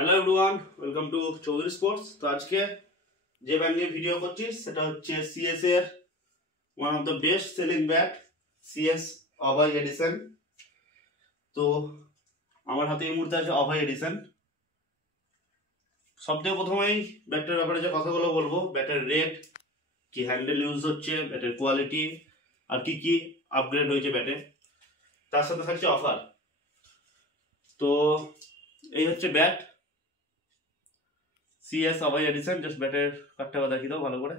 Hello everyone, welcome to Chowdhury sports. তো আজকে যে ব্যাট নিয়ে ভিডিও করছি সেটা হচ্ছে সিএস এর one of the best selling bat, CS Abhay edition. তো আমার হাতে এই মুহূর্তে আছে অভয় এডিশন। সবথেকে প্রথমেই ব্যাটের ব্যাপারে যে কথাগুলো বলবো, ব্যাটের রেট, কি হ্যান্ডেল ইউজ হচ্ছে, ব্যাটের কোয়ালিটি, আর কি কি আপগ্রেড হয়েছে ব্যাটে, তার সাথে থাকছে অফার। তো এই হচ্ছে bat, CS Abhay addition. Just ব্যাটের কাঠটা দেখিয়ে দাও ভালো করে।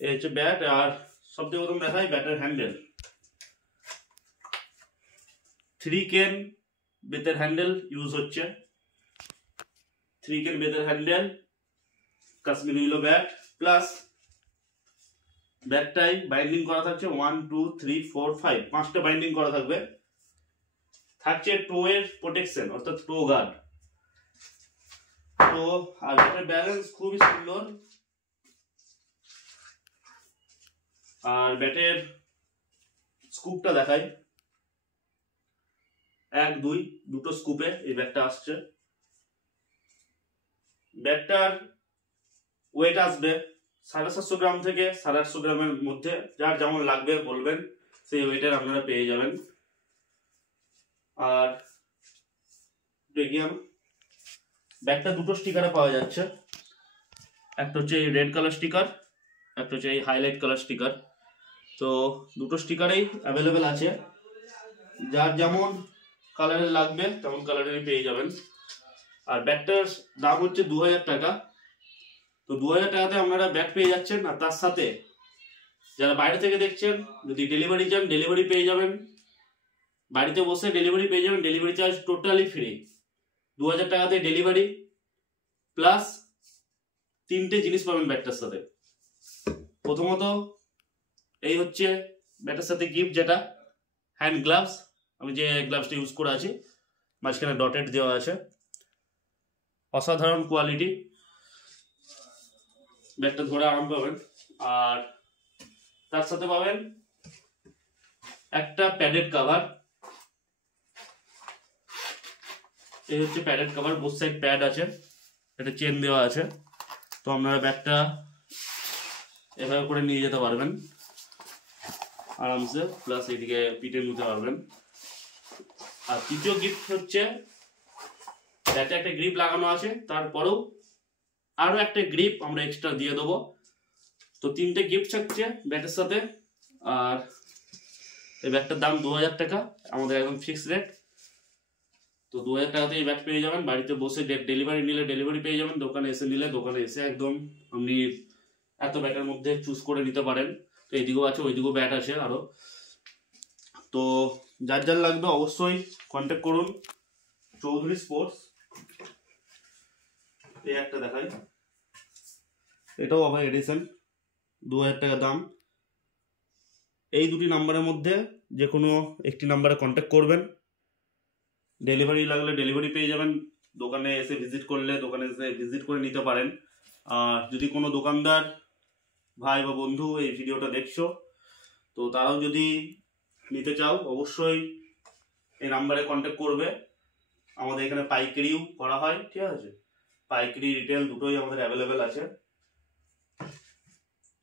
এই হচ্ছে ব্যাট, আর সবথেকে প্রথম দেখাই ব্যাটের হ্যান্ডেল। 3 কেন বেতের হ্যান্ডেল ইউজ হচ্ছে। 3 কেন বেতের handle, Kashmiri willow bat, plus ব্যাটটাই বাইন্ডিং করা থাকছে 1 2 3 4 5 5টা বাইন্ডিং করা থাকবে। থাকছে টো এর প্রোটেকশন, অর্থাৎ টো গার্ড। তো আর ব্যাটের ব্যালেন্স খুবই সুন্দর। আর ব্যাটের স্কুপটা দেখাই, 1 2 দুটো স্কুপে এই ব্যাটটা আসছে। ব্যাটটার ওয়েট আসবে 750 গ্রাম থেকে 850 গ্রামের মধ্যে। যার যেমন লাগবে বলবেন, সেই ওয়েটের আপনারা পেয়ে যাবেন। আর দেখিয়াম ব্যাটটা দুটো স্টিকারে পাওয়া যাচ্ছে। একটা হচ্ছে এই রেড কালার স্টিকার, একটা হচ্ছে এই হাইলাইট কালার স্টিকার। তো দুটো স্টিকারেই অ্যাভেলেবেল আছে। যার যেমন কালারের লাগবে তেমন কালারেরই পেয়ে যাবেন। আর ব্যাটটার দাম হচ্ছে 2000 টাকা। তো 2000 টাকাতে আপনারা ব্যাট পেয়ে যাচ্ছেন। আর তার সাথে যারা বাইরে থেকে দেখছেন, যদি ডেলিভারি চান ডেলিভারি পেয়ে যাবেন। বাড়িতে বসে ডেলিভারি পেয়ে যাবেন, ডেলিভারি চার্জ টোটালি ফ্রি। 2000 টাকাতে ডেলিভারি প্লাস 3টে জিনিস পাবেন ব্যাটটার সাথে। প্রথমত এই হচ্ছে ব্যাটের সাথে গিফট, যেটা হ্যান্ড গ্লাভস। আমি যে গ্লাভসটা ইউজ করে আছি, মাঝখানে ডটেড দেওয়া আছে, অসাধারণ কোয়ালিটি। ব্যাটটা ধরে আরাম পাবেন। আর তার সাথে পাবেন একটা প্যাডেড কভার। এই হচ্ছে padded cover, both side pad আছে, একটা চেন দেওয়া আছে। তো আপনারা ব্যাটটা এভাবে করে নিয়ে যেতে পারবেন আরামসে, প্লাস এইদিকে পিঠে নিতে পারবেন। আর তৃতীয় গিফট হচ্ছে ব্যাটে একটা গ্রিপ লাগানো আছে, তারপরেও আরো একটা গ্রিপ আমরা এক্সট্রা দিয়ে দেবো। তো 3টে গিফট থাকছে ব্যাটের সাথে। আর এই ব্যাটটার দাম 2000 টাকা, আমাদের একদম ফিক্সড রেট। তো 2000 টাকাতে এই ব্যাট পেয়ে যাবেন। বাড়িতে বসে ডেলিভারি নিলে ডেলিভারি পেয়ে যাবেন, দোকানে এসে নিলে দোকানে এসে একদম আপনি এত ব্যাটের মধ্যে চুজ করে নিতে পারেন। তো এইদিকেও আছে, ওইদিকেও ব্যাট আছে আরো। তো যার যার লাগবে অবশ্যই কন্ট্যাক্ট করুন চৌধুরী স্পোর্টস। এই একটা দেখাই, এটাও অভয় এডিশন, 2000 টাকা দাম। এই দুটি নাম্বারের মধ্যে যে কোনো একটি নাম্বারে কন্ট্যাক্ট করবেন। ডেলিভারি লাগলে ডেলিভারি পেয়ে যাবেন, দোকানে এসে ভিজিট করলে দোকানে এসে ভিজিট করে নিতে পারেন। আর যদি কোনো দোকানদার ভাই বা বন্ধু এই ভিডিওটা দেখছো, তো তারাও যদি নিতে চাও অবশ্যই এই নাম্বারে কন্ট্যাক্ট করবে। আমাদের এখানে পাইকারিও করা হয়, ঠিক আছে? পাইকারি রিটেল দুটোই আমাদের অ্যাভেলেবেল আছে।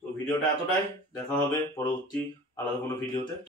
তো ভিডিওটা এতটাই, দেখা হবে পরবর্তী আলাদা কোনো ভিডিওতে।